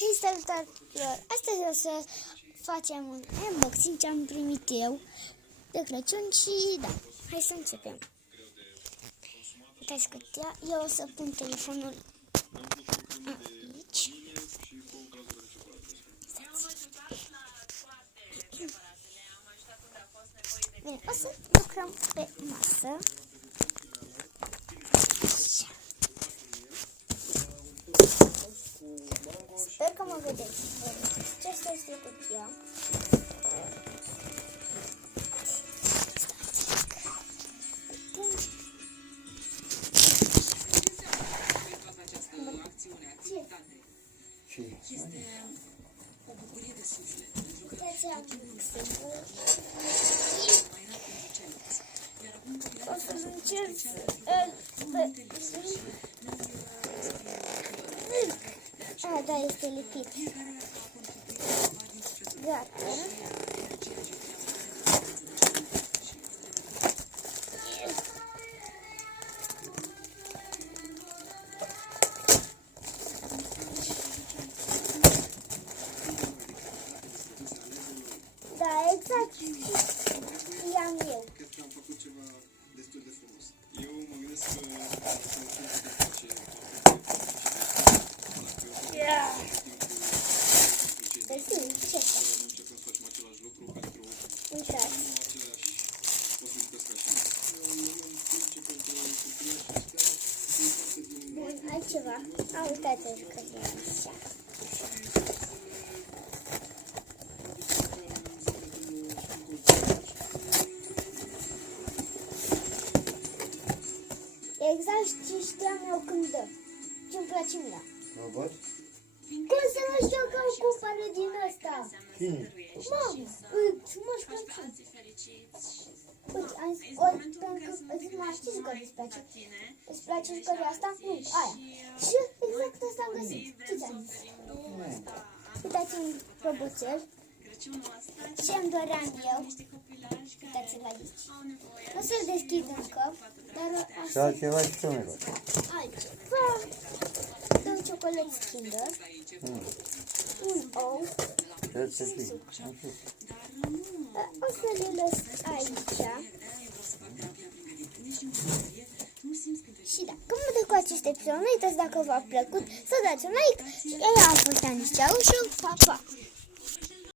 Hei, salutare tuturor! Astăzi o să facem un unboxing ce am primit eu de Crăciun și da, hai să începem. Uitați cutia, eu o să pun telefonul aici. Bine, o să lucrăm pe masă. Sper că mă vedeți. Aceasta este cutia. Este o bucurie de suflet, pentru că o să încerc da, este lipit. Gata. Da, exact. I-am eu. Cred că am făcut ceva destul de frumos. Eu mă gândesc că începem să facem același lucru pentru uitați. aceleași posibilități ca și Bun, altceva. Uitați-vă că e așa. Exact ce știam eu când dă. Ce-mi place mie. Robot? Cum să nu știu că îmi cumpără din ăsta? Cine? Mamă, Moș Crăciun. Uite, pentru că îți mai știți că îți place. Îți place jucăria asta? Nu, aia. Și exact asta am găsit. Ce ți-am zis? Uitați-mi roboțel. Ce-mi doream eu. Uitați-l aici. O să-l deschid încă. Dar Și altceva și țumele. altceva. Două ciocolăți Kinder. Un ou. O să le las aici. Și da, cum vedeți cu acest episod, nu uitați dacă v-a plăcut să dați un like. Eu am fost Aniceau și pa, pa!